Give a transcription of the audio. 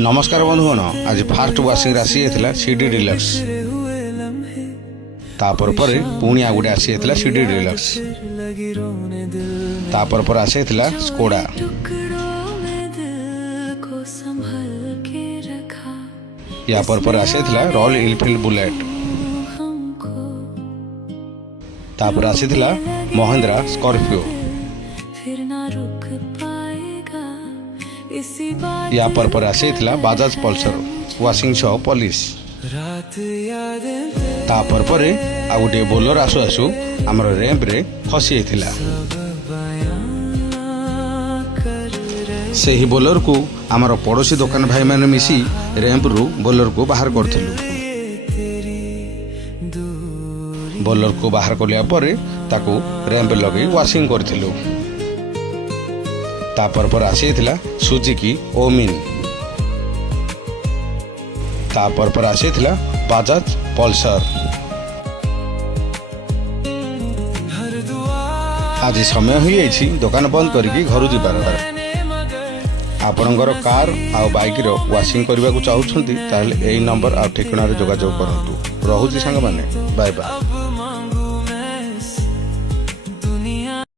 नमस्कार बंधुगण, आज फास्ट वाशिंग आसी जाता सीडी डिलक्स तापर पर पुणी आ गोटे आसी जाता सीडी डिलक्स तापर पर आसी जाता स्कोडा या पर आसी जाता रॉयल एनफील्ड बुलेट तापर आसी महिंद्रा स्कॉर्पियो या पर आसी बाजाज पल्सर वाशिंग सह पॉलिश तापर पर आ गोटे बोलर आसु आसु आमर रैंप रे फसी जाइथिला। सेही बोलर को आमर पड़ोसी दुकान भाई माने मिसी रैंप रु बोलर को बाहर करथिलु। बोलर को बाहर करलिया परे ताकू रैंप लगे वाशिंग करथिलु। तापर पर आसी जाइथिला सुजुकी ओमिन तापर पर आसी जाइथिला बाजाज पल्सर। आज समय हो जाइछि दुकान बंद करिकी घर जिबार। आपणकर कार आ बाइक रो वाशिंग करबा को चाहुछंती ताले एई नंबर आ ठिकाना रे जोगाजोग करंतु। रहुछि संग माने, बाय बाय।